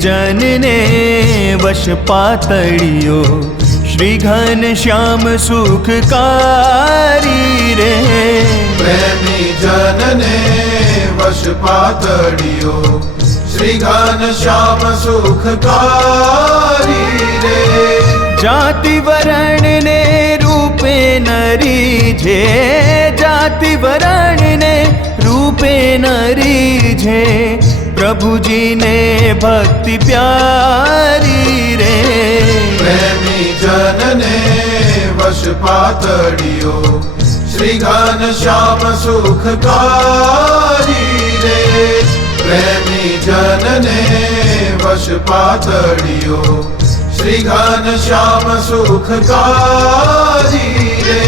जन ने वश पातड़ियो श्री घनश्याम सुखकारी रे। प्रेमी जन ने वश पातड़ियो श्री घनश्याम सुखकारी रे। जाति वरण ने रूपे नरी जे, जाति वरण ने रूपे नरी जे, प्रभु जी ने भक्ति प्यारी रे। प्रेमी जन ने वश पातड़ियो श्री घनश्याम सुखकारी रे। प्रेमी जन ने वश पातड़ियो श्री घनश्याम सुखकारी रे।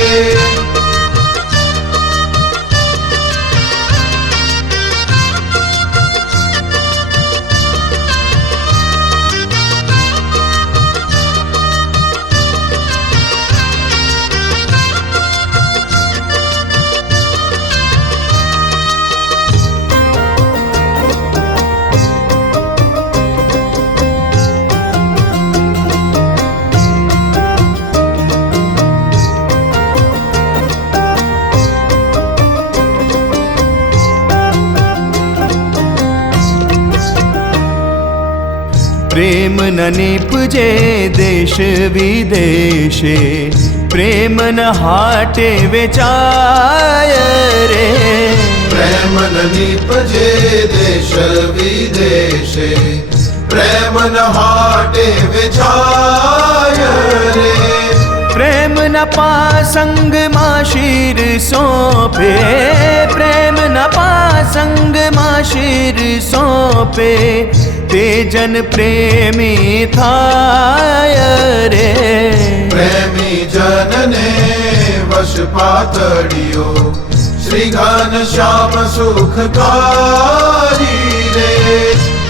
प्रेम न निपजे देश विदेशे, प्रेम न हाटे वेचाय रे। प्रेम न निपजे देश विदेशे, प्रेम न हाटे वेचाय रे। प्रेम न पासंग मां शीर सौंपे, प्रेम न पासंग मां शीर सौंपे, ते जन प्रेमी थाय रे। प्रेमी जन ने वश पातड़ियो श्री घनश्याम सुखकारी रे।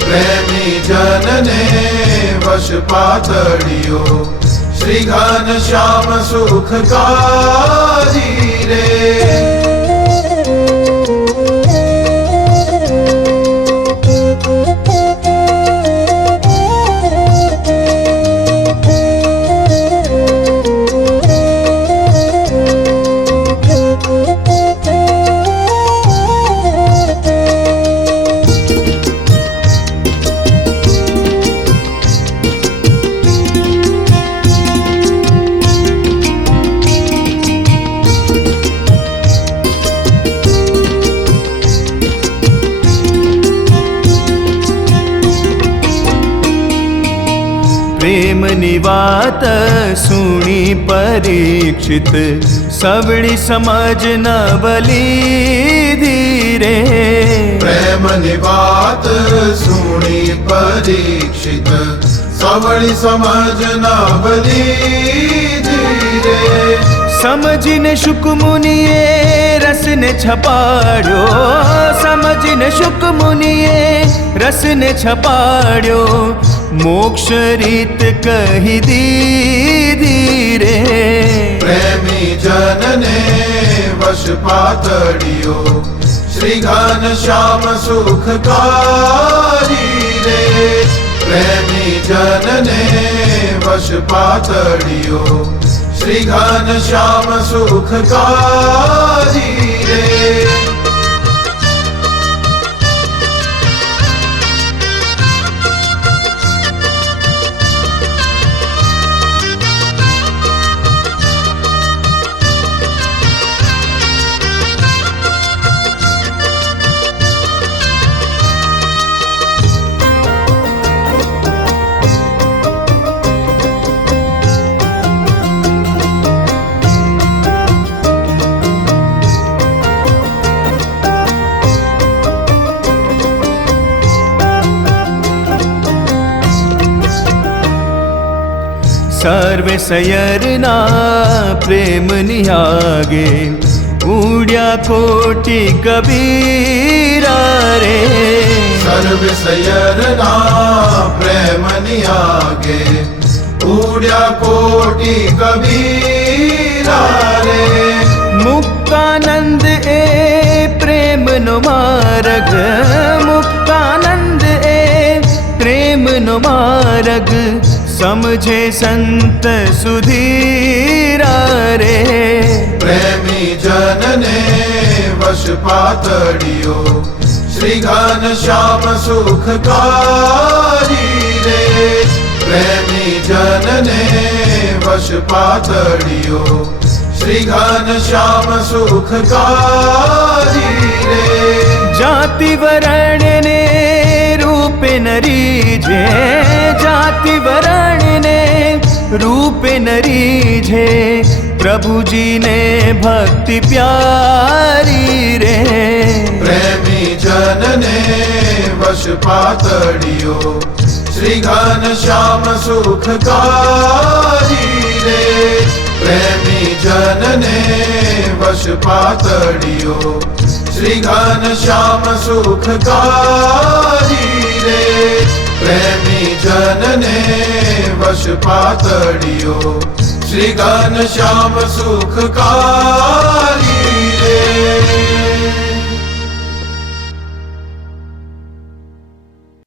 प्रेमी जन ने वश पातड़ियो श्री घनश्याम सुखकारी रे। प्रेम निवात सुनी परीक्षित, सबड़ी समझ न बली धीरे। प्रेम निवात सुनी परीक्षित, सबड़ी समझ न बली धीरे। समझिन शुक मुनिए रस ने छपाड़ो, समझिन शुक मुनिए रस ने छपाड़ो, मोक्ष रीत कही दी धीरे। प्रेमी जन ने वश पातड़ियो श्री घनश्याम सुखकारी रे। प्रेमी जन ने वश पातड़ियो श्री घनश्याम सुखकारी रे। सर्वे सयरना प्रेम निहागे, ऊड़िया कोटि कबीरा रे। सर्वे सयरना प्रेम निहागे, ऊड़िया कोटि कबीरा रे। मुक्तानंद ए प्रेम नो मार्ग, मुक्तानंद ए प्रेम नो मार्ग समझे संत सुधीरा रे प्रेमी जन ने वश पातड़ियो श्री घनश्याम सुखकारी रे प्रेमी जन ने वश पातड़ियो श्री घनश्याम सुखकारी रे जाति वरण ने रूप नरी जे जाति वरण ने रूप नरी जे प्रभु जी ने भक्ति प्यारी रे प्रेमी जन ने वश पातड़ियो श्री घनश्याम सुखकारी रे प्रेमी जन ने वश पातड़ियो श्री घनश्याम सुखकारी रे प्रेमी जन ने वश पातड़ियो श्री घनश्याम सुखकारी रे।